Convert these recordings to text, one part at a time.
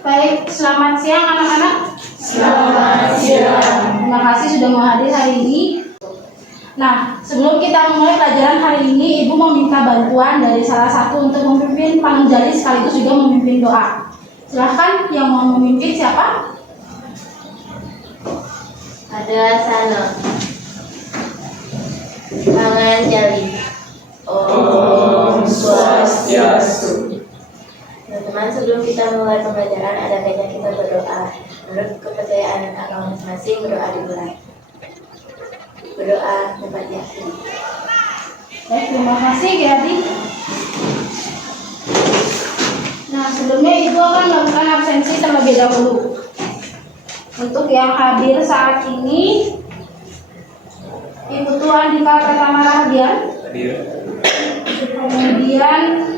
Baik, selamat siang anak-anak. Selamat siang. Terima kasih sudah mau hadir hari ini. Nah, sebelum kita memulai pelajaran hari ini, Ibu mau minta bantuan dari salah satu untuk memimpin panjali sekaligus juga memimpin doa. Silahkan yang mau memimpin siapa? Ada Sano. Panganjali. Om Swastiastu. Teman-teman, sebelum kita mulai pembelajaran, ada baiknya kita berdoa. Menurut kepercayaan agama masing-masing, berdoa dimulai. Berdoa dapat yakin. Baik, terima kasih Geradi. Nah, sebelumnya Ibu akan melakukan absensi terlebih dahulu. Untuk yang hadir saat ini, Ibu Tuan Andika Pratama Rahadian, kemudian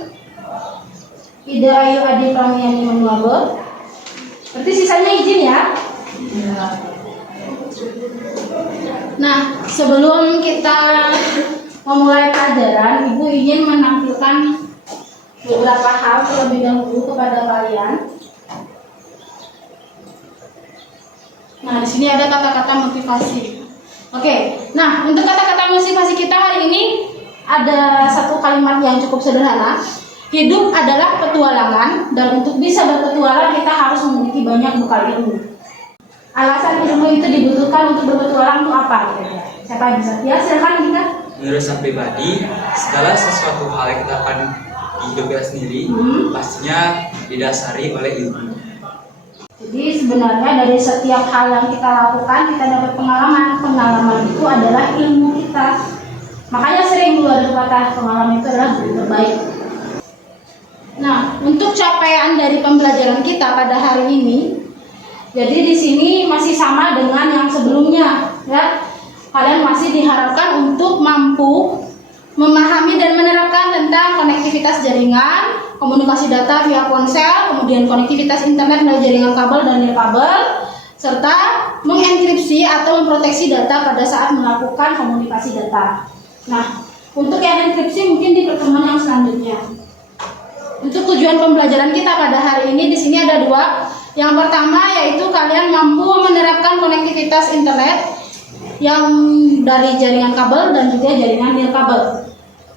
Ida Ayu Adi Pramiyani Manuabe. Berarti sisanya izin ya. Nah, sebelum kita memulai pelajaran, Ibu ingin menampilkan beberapa hal terlebih dahulu kepada kalian. Nah, di sini ada kata-kata motivasi. Oke, nah untuk kata-kata motivasi kita hari ini ada satu kalimat yang cukup sederhana. Hidup adalah petualangan, dan untuk bisa berpetualang kita harus memiliki banyak bekal ilmu. Alasan ilmu itu dibutuhkan untuk berpetualang itu apa? Siapa yang bisa? Ya, silakan kita. Menurut saya pribadi, segala sesuatu hal yang kita lakukan di hidup kita sendiri pastinya didasari oleh ilmu. Jadi sebenarnya dari setiap hal yang kita lakukan kita dapat pengalaman. Pengalaman itu adalah ilmu kita. Makanya sering keluar kata pengalaman itu adalah guru terbaik. Nah, untuk capaian dari pembelajaran kita pada hari ini, jadi di sini masih sama dengan yang sebelumnya, ya. Kalian masih diharapkan untuk mampu memahami dan menerapkan tentang konektivitas jaringan, komunikasi data via ponsel, kemudian konektivitas internet melalui jaringan kabel dan nirkabel, serta mengenkripsi atau memproteksi data pada saat melakukan komunikasi data. Nah, untuk yang enkripsi mungkin di pertemuan yang selanjutnya. Untuk tujuan pembelajaran kita pada hari ini di sini ada dua. Yang pertama yaitu kalian mampu menerapkan konektivitas internet yang dari jaringan kabel dan juga jaringan nirkabel.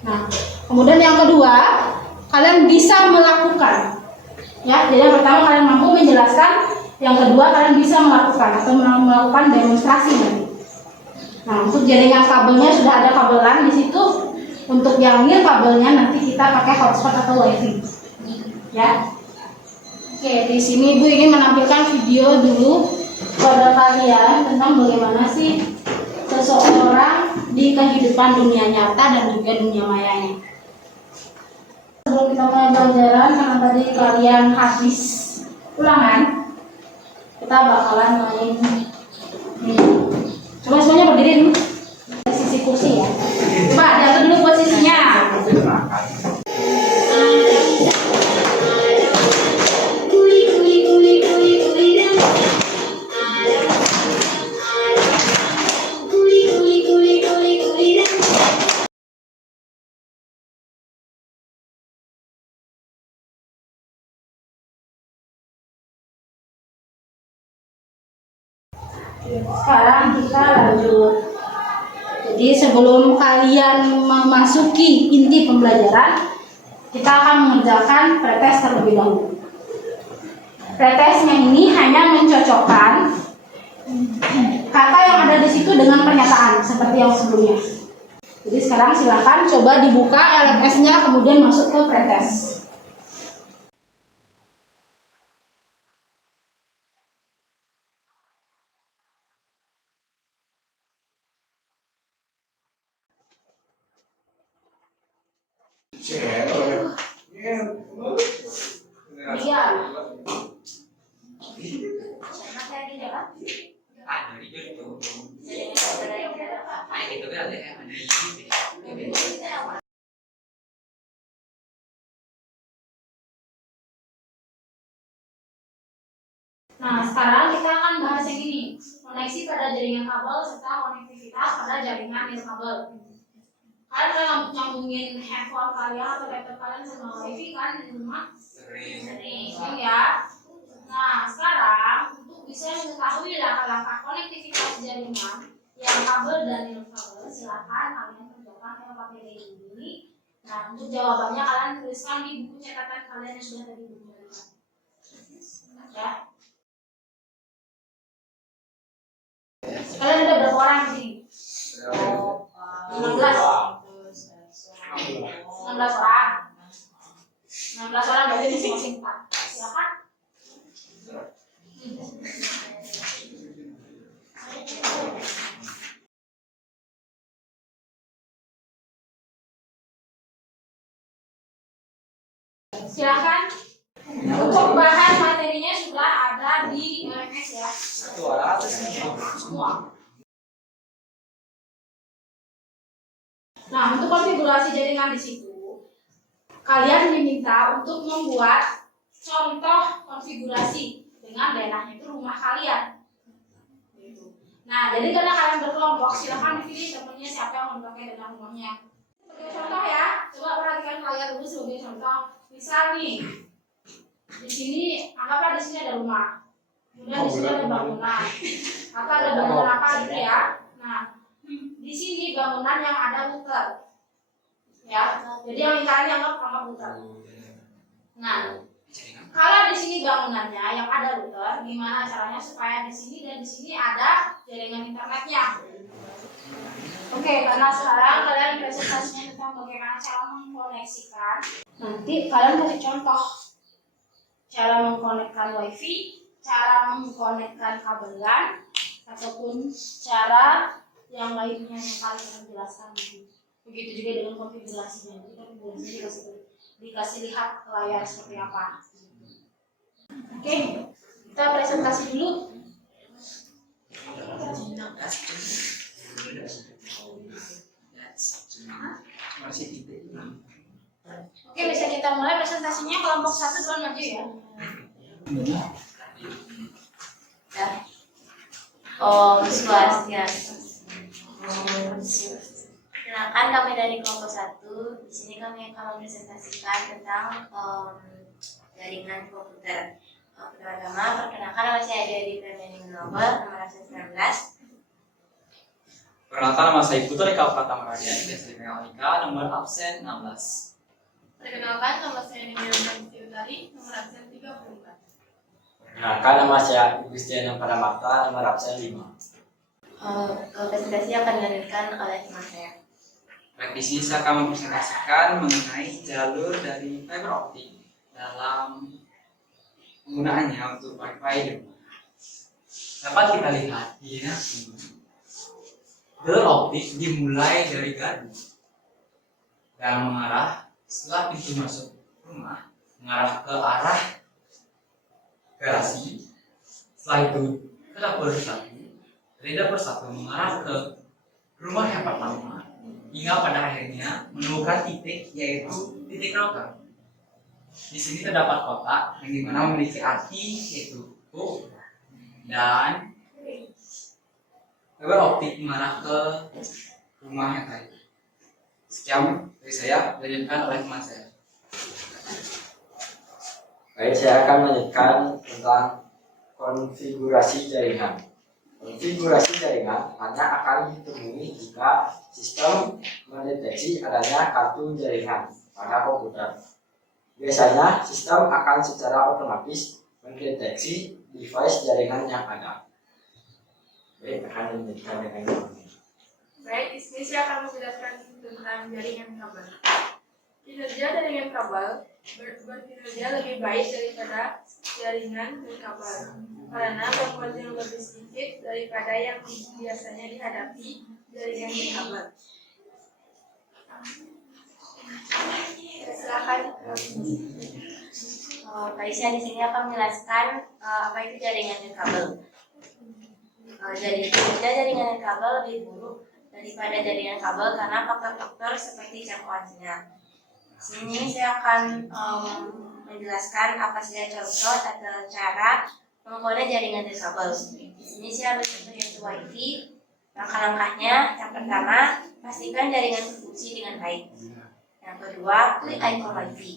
Nah, kemudian yang kedua, kalian bisa melakukan. Ya, jadi yang pertama kalian mampu menjelaskan, yang kedua kalian bisa melakukan atau melakukan demonstrasi nanti. Nah, untuk jaringan kabelnya sudah ada kabelan di situ. Untuk yang nirkabelnya nanti kita pakai hotspot atau wifi. Ya. Oke, di sini Ibu ingin menampilkan video dulu kepada kalian tentang bagaimana sih seseorang di kehidupan dunia nyata dan juga dunia mayanya. Sebelum kita mulai pelajaran, karena tadi kalian habis ulangan, kita bakalan main. Coba semuanya berdiri dulu. Sisi kursi ya. Coba jatuh dulu posisinya. Sekarang kita lanjut. Jadi sebelum kalian memasuki inti pembelajaran, kita akan mengerjakan pretest terlebih dahulu. Pretestnya ini hanya mencocokkan kata yang ada di situ dengan pernyataan seperti yang sebelumnya. Jadi sekarang silakan coba dibuka LMS-nya kemudian masuk ke pretest. Iya. Nah, sekarang kita akan bahas yang ini, koneksi pada jaringan kabel serta konektivitas pada jaringan nirkabel. Kalian untuk nyambungin handphone kalian atau laptop kalian sama wifi kan di rumah? Sering. Sering ya. Nah, sekarang untuk bisa mengetahui langkah-langkah konektivitas jaringan yang kabel dan non kabel, silakan kalian kerjakan yang pakai ini. Nah, untuk jawabannya kalian tuliskan di buku catatan kalian yang sudah tadi dibuat. Ya. Kalian udah berapa orang di sini? 16. 16 orang. 16 orang berarti masing-masing 4. Silakan. Silakan. Untuk bahan materinya sudah ada di LMS ya. Semua. Nah, untuk konfigurasi jaringan di situ, kalian diminta untuk membuat contoh konfigurasi dengan daerahnya itu rumah kalian. Nah, jadi karena kalian berkelompok, silakan dipilih temennya siapa yang mau pakai dengan rumahnya. Sebagai contoh ya, coba perhatikan kalian dulu sebagai contoh. Misal nih, di sini anggaplah di sini ada rumah, kemudian di sini ada bangunan, atau ada bangunan apa gitu ya. Nah, di sini bangunan yang ada router, ya. Jadi yang lingkarannya anggap router. Nah, kalau di sini bangunannya yang ada router, gimana caranya supaya di sini dan di sini ada jaringan internetnya? Oke, karena sekarang kalian presentasinya tentang bagaimana cara mengkoneksikan. Nanti kalian kasih contoh cara mengkonekkan wifi, cara mengkonekkan kabelan, ataupun cara yang lainnya yang kalian akan jelaskan. Begitu juga dengan konfigurasinya. Jadi konfigurasinya dikasih lihat layar seperti apa. Oke, kita presentasi dulu. Oke, bisa kita mulai presentasinya. Kelompok 1 duluan maju ya. Om Swastiastu. Kenalkan, kami dari kelompok 1. Di sini kami akan mempresentasikan tentang jaringan komputer. Pertama-tama, perkenalkan nama saya Dewi Premiani Novel, nomor absen 19. Perkenalkan, nama saya Putra Eka Pratama Radian, biasa dipanggil Alika, nomor absen 16. Perkenalkan, nama saya Nini Ramzi Utari, nomor absen 34. Perkenalkan, nama saya Gustiana Pramata, nomor absen 5. Presentasi akan dilanjutkan oleh teman saya. Baik, di sini saya akan mempresentasikan mengenai jalur dari fiber optik dalam penggunaannya untuk Wi-Fi di rumah. Dapat kita lihat ya, jalur optik dimulai dari gardu dan mengarah setelah pintu masuk rumah mengarah ke arah garasi. Setelah itu ke dapur 1, dari dapur 1 mengarah ke rumah yang pertama hingga pada akhirnya menemukan titik, yaitu titik router. Di sini terdapat kotak yang dimana memiliki arti yaitu O, dan fiber optik mengarah ke rumah yang tadi. Sekian dari saya, dilanjutkan oleh teman saya. Baik, saya akan melanjutkan tentang konfigurasi jaringan. Konfigurasi jaringan hanya akan ditemui jika sistem mendeteksi adanya kartu jaringan pada komputer. Biasanya, sistem akan secara otomatis mendeteksi device jaringan yang ada. Baik, akan dilanjutkan dengan ini. Baik, di sini saya akan menjelaskan tentang jaringan kabel. Kinerja jaringan kabel berkinerja lebih baik daripada jaringan dan kabel, karena frekuensi yang lebih sedikit daripada yang biasanya dihadapi jaringan dan kabel. Silakan. Baik, saya di sini akan menjelaskan apa itu jaringan dan kabel. Jadi kinerja jaringan dan kabel lebih buruk daripada jaringan kabel karena faktor-faktor seperti jangkauan sinyal. Sini saya akan menjelaskan apa saja contoh atau cara mengkonek jaringan dan kabel. Di sini saya ambil contoh yaitu WiFi. Langkah-langkahnya, yang pertama, pastikan jaringan berfungsi dengan baik. Yang kedua, klik icon Wi-Fi.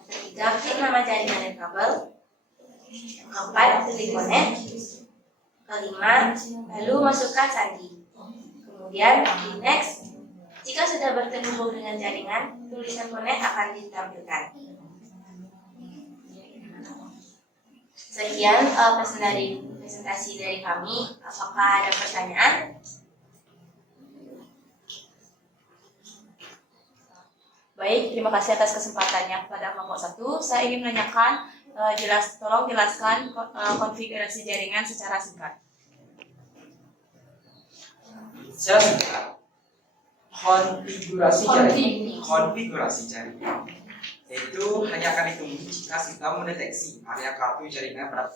Yang ketiga, klik nama jaringan dan kabel. Yang keempat, klik connect. Kelima, lalu masukkan sandi. Kemudian klik next. Jika sudah terhubung dengan jaringan, tulisan connect akan ditampilkan. Sekian presentasi dari kami. Apakah ada pertanyaan? Baik, terima kasih atas kesempatannya kepada kelompok 1. Saya ingin menanyakan, tolong jelaskan konfigurasi jaringan secara singkat. Secara singkat, konfigurasi jaringan itu hanya akan ditemui jika sistem mendeteksi area kartu jaringan pada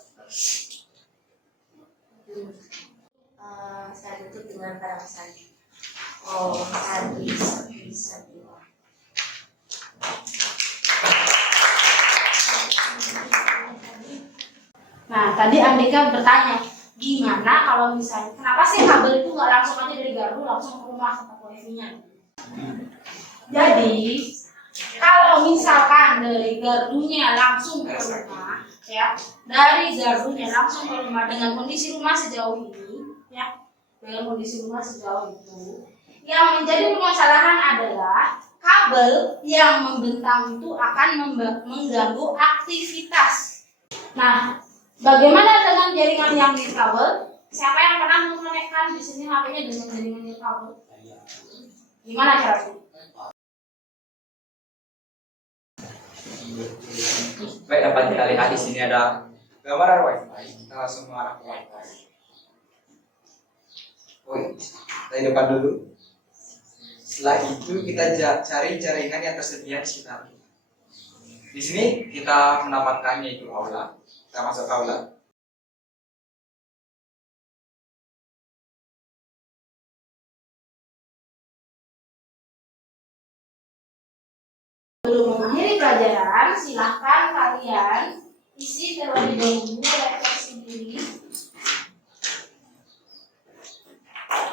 Saya tutup dengan barang sandi. Oh, sandi. Nah, tadi Andika bertanya, gimana kalau misalnya, kenapa sih kabel itu nggak langsung aja dari gardu langsung ke rumah tempat wifi-nya? Jadi, kalau misalkan dari gardunya langsung ke rumah, ya, dari gardunya langsung ke rumah dengan kondisi rumah sejauh ini, ya, dengan kondisi rumah sejauh itu, yang menjadi permasalahan adalah kabel yang membentang itu akan mengganggu aktivitas. Nah, bagaimana dengan jaringan yang nirkabel? Siapa yang pernah mengkonekkan di sini HP-nya dengan jaringan nirkabel? Gimana caranya? Baik, dapat kita lihat di sini ada gambaran WiFi. Kita langsung mengarah ke WiFi. Oke, dari depan dulu. Setelah itu kita cari jaringan yang tersedia di sekitar kita. Di sini kita mendapatkan yaitu aula. Kita masuk ke aula. Sebelum mengakhiri pelajaran, silahkan kalian isi terlebih dahulu lecture sendiri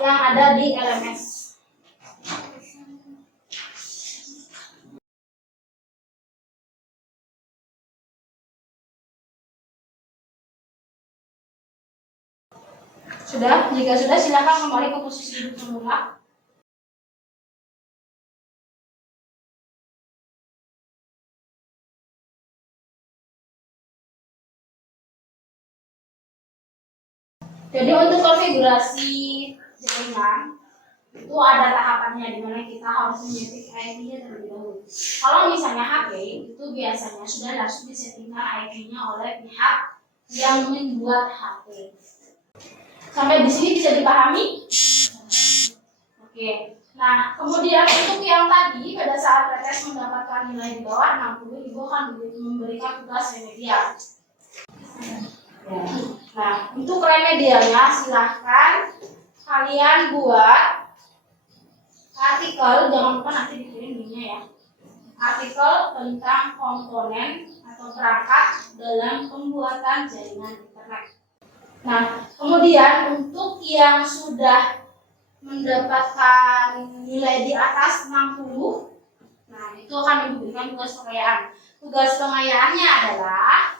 yang ada di LMS. Sudah? Jika sudah, silakan kembali ke posisi duduk semula. Jadi untuk konfigurasi jaringan itu ada tahapannya di mana kita harus menyeting IP-nya terlebih dahulu. Kalau misalnya HP itu biasanya sudah langsung disettingkan IP-nya oleh pihak yang membuat HP. Sampai di sini bisa dipahami? Oke. Nah, kemudian untuk yang tadi pada saat pretest mendapatkan nilai di bawah 60, Ibu akan memberikan tugas remedial. Nah, untuk remedialnya silahkan kalian buat artikel, jangan lupa nanti dikirim linknya ya. Artikel tentang komponen atau perangkat dalam pembuatan jaringan internet. Nah, kemudian untuk yang sudah mendapatkan nilai di atas 60, nah itu akan diberikan tugas pengayaan. Tugas pengayaannya adalah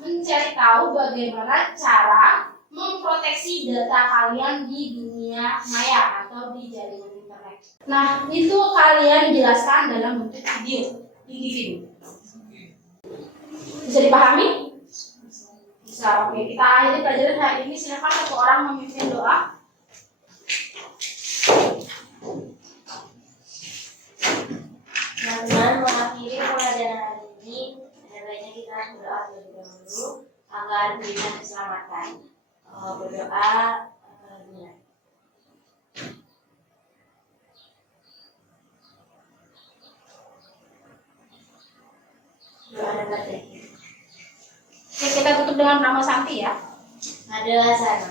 mencari tahu bagaimana cara memproteksi data kalian di dunia maya atau di jaringan internet. Nah, itu kalian jelaskan dalam bentuk video, individu. Bisa dipahami? Bisa. Oke, kita akhiri pelajaran hari ini. Silakan satu orang memimpin doa. Teman-teman, mengakhiri pelajaran hari ini, baiknya kita berdoa terlebih dahulu agar diberikan keselamatan. Berdoa dunia. Doa dan batik. Oke, kita tutup dengan nama Santi ya. Adalah sana.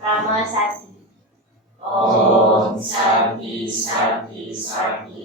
Rama Sati. Om Santi Santi Santi